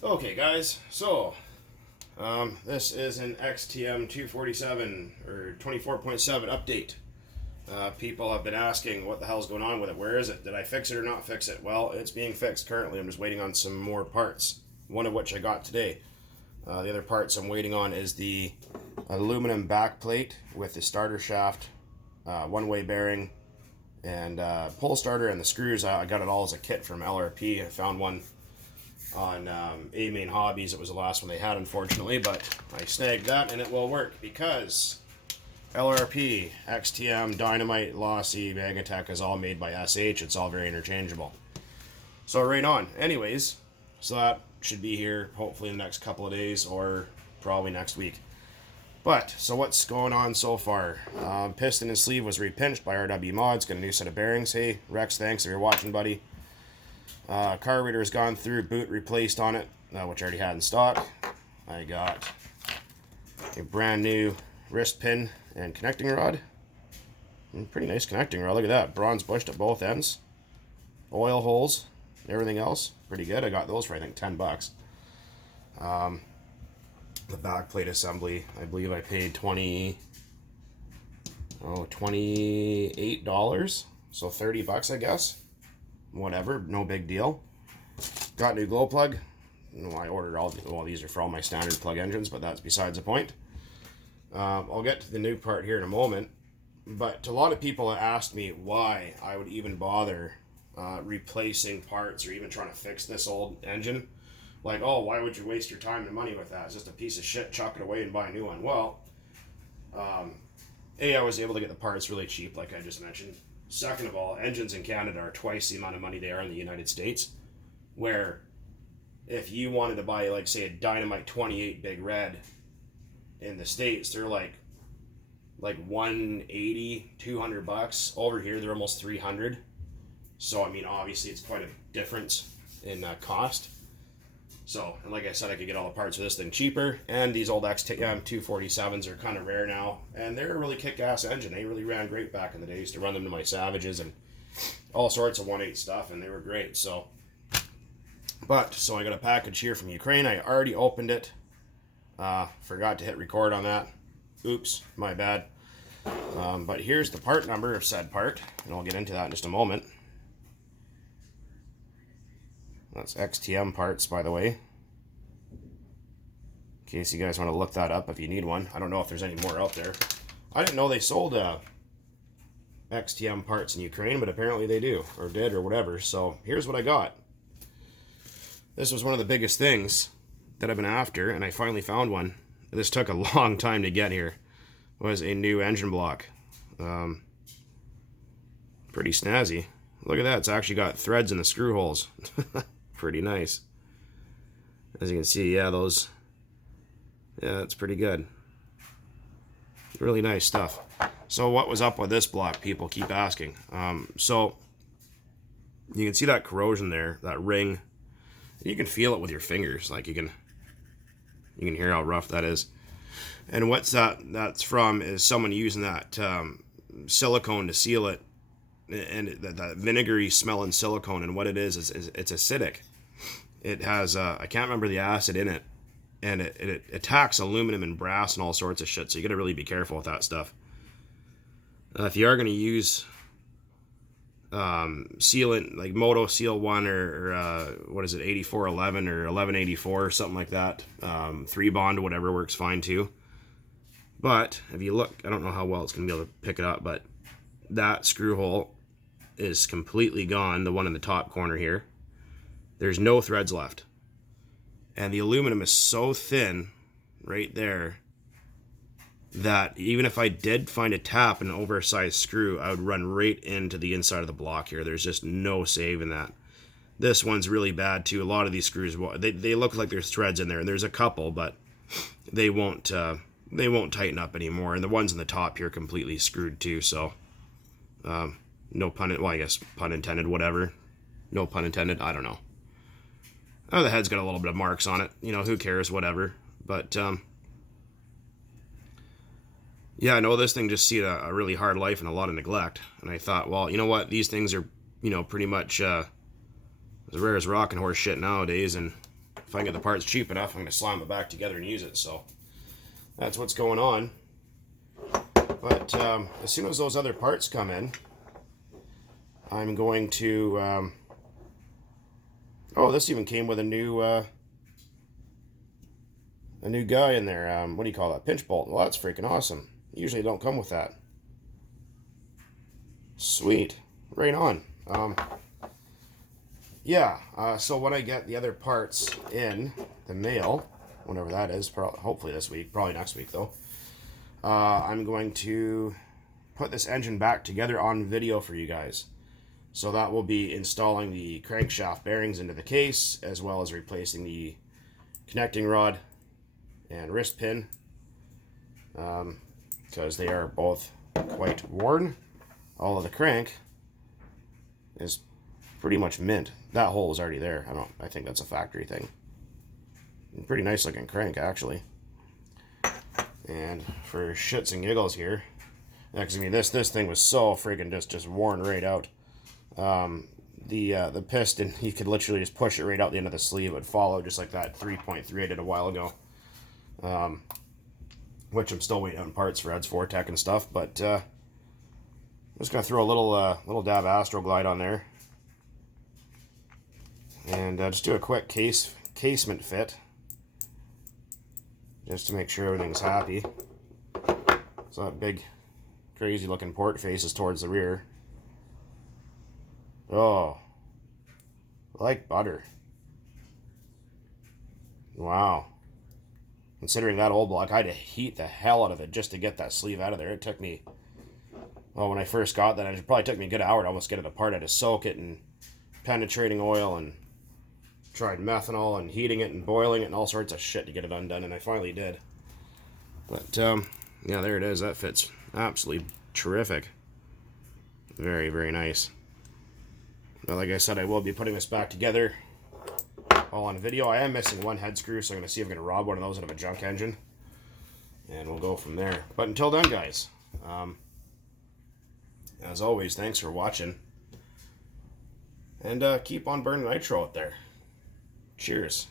Okay, guys, so this is an XTM 247 or 24.7 update. People have been asking what the hell's going on with it. Where is it? Did I fix it or not fix it? Well, it's being fixed currently. I'm just waiting on some more parts, one of which I got today. The other parts I'm waiting on is the aluminum back plate with the starter shaft, one-way bearing, and pull starter and the screws. I got it all as a kit from LRP. I found one on A Main Hobbies. It was the last one they had, unfortunately, but I snagged that and it will work because LRP, XTM, Dynamite, LOSI, MEGATECH is all made by SH. It's all very interchangeable. So right on. Anyways, so that should be here hopefully in the next couple of days or probably next week. But, so what's going on so far? Piston and sleeve was repinched by RW Mods. Got a new set of bearings. Hey, Rex, thanks if you're watching, buddy. Carburetor has gone through, boot replaced on it, which I already had in stock. I got a brand new wrist pin and connecting rod. Pretty nice connecting rod. Look at that. Bronze bushed at both ends. Oil holes. Everything else. Pretty good. I got those for I think $10. The back plate assembly, I believe I paid $28. So $30, I guess. Whatever, no big deal. Got new glow plug. I ordered all, well, these are for all my standard plug engines, but that's besides the point. I'll get to the new part here in a moment, but a lot of people have asked me why I would even bother replacing parts or even trying to fix this old engine. Like, oh, why would you waste your time and money with that? It's just a piece of shit, chuck it away and buy a new one. Well, I was able to get the parts really cheap, like I just mentioned. Second of all, engines in Canada are twice the amount of money they are in the United States, where if you wanted to buy, like, say, a Dynamite 28 Big Red in the States, they're like 180, $200. Over here, they're almost 300. So, I mean, obviously, it's quite a difference in cost. So, and like I said, I could get all the parts for this thing cheaper, and these old XTM 247s are kind of rare now, and they're a really kick-ass engine. They really ran great back in the day. I used to run them to my Savages and all sorts of 1.8 stuff, and they were great. So I got a package here from Ukraine. I already opened it. Forgot to hit record on that. Oops, my bad. But here's the part number of said part, and I'll get into that in just a moment. That's XTM parts, by the way. In case you guys want to look that up if you need one. I don't know if there's any more out there. I didn't know they sold XTM parts in Ukraine, but apparently they do, or did, or whatever. So here's what I got. This was one of the biggest things that I've been after, and I finally found one. This took a long time to get here. It was a new engine block. Pretty snazzy. Look at that. It's actually got threads in the screw holes. Pretty nice. As you can see, yeah, it's pretty good. Really nice stuff. So what was up with this block? People keep asking. So you can see that corrosion there, that ring. You can feel it with your fingers. Like you can hear how rough that is. And what's that's from is someone using that silicone to seal it, and that vinegary smelling silicone. And what it is it's acidic. It has I can't remember the acid in it, and it attacks aluminum and brass and all sorts of shit. So you got to really be careful with that stuff. If you are going to use sealant like Moto Seal 1 or what is it, 8411 or 1184 or something like that, 3-bond, whatever, works fine too. But if you look, I don't know how well it's going to be able to pick it up, but that screw hole is completely gone, the one in the top corner here. There's no threads left. And the aluminum is so thin right there that even if I did find a tap and an oversized screw, I would run right into the inside of the block here. There's just no saving that. This one's really bad too. A lot of these screws, they look like there's threads in there, and there's a couple, but they won't tighten up anymore. And the ones in the top here are completely screwed too. So no pun, well, I guess pun intended, whatever. No pun intended, I don't know. Oh, the head's got a little bit of marks on it. You know, who cares, whatever. But yeah, I know this thing just seen a really hard life and a lot of neglect. And I thought, well, you know what? These things are, pretty much as rare as rocking horse shit nowadays. And if I can get the parts cheap enough, I'm going to slam it back together and use it. So that's what's going on. But as soon as those other parts come in, I'm going to... oh, this even came with a new guy in there. What do you call that? Pinch bolt. Well, that's freaking awesome. Usually don't come with that. Sweet. Right on. Yeah, so when I get the other parts in the mail, whenever that is, hopefully this week, probably next week though, I'm going to put this engine back together on video for you guys. So that will be installing the crankshaft bearings into the case, as well as replacing the connecting rod and wrist pin, because they are both quite worn. All of the crank is pretty much mint. That hole is already there. I think that's a factory thing. Pretty nice looking crank, actually. And for shits and giggles here, because I mean this thing was so friggin' just worn right out. The piston, you could literally just push it right out the end of the sleeve. It would follow just like that 3.3 I did a while ago. Which I'm still waiting on parts for Ed's Vortec and stuff, but I'm just gonna throw a little dab Astroglide on there, and just do a quick casement fit, just to make sure everything's happy. So that big, crazy looking port faces towards the rear. Oh, like butter. Wow. Considering that old block, I had to heat the hell out of it just to get that sleeve out of there. It took me, well, when I first got that, it probably took me a good hour to almost get it apart. I had to soak it in penetrating oil and tried methanol and heating it and boiling it and all sorts of shit to get it undone, and I finally did. But, yeah, there it is. That fits absolutely terrific. Very, very nice. Well, like I said, I will be putting this back together all on video. I am missing one head screw, so I'm going to see if I'm going to rob one of those out of a junk engine, and we'll go from there. But until then, guys, as always, thanks for watching, and keep on burning nitro out there. Cheers.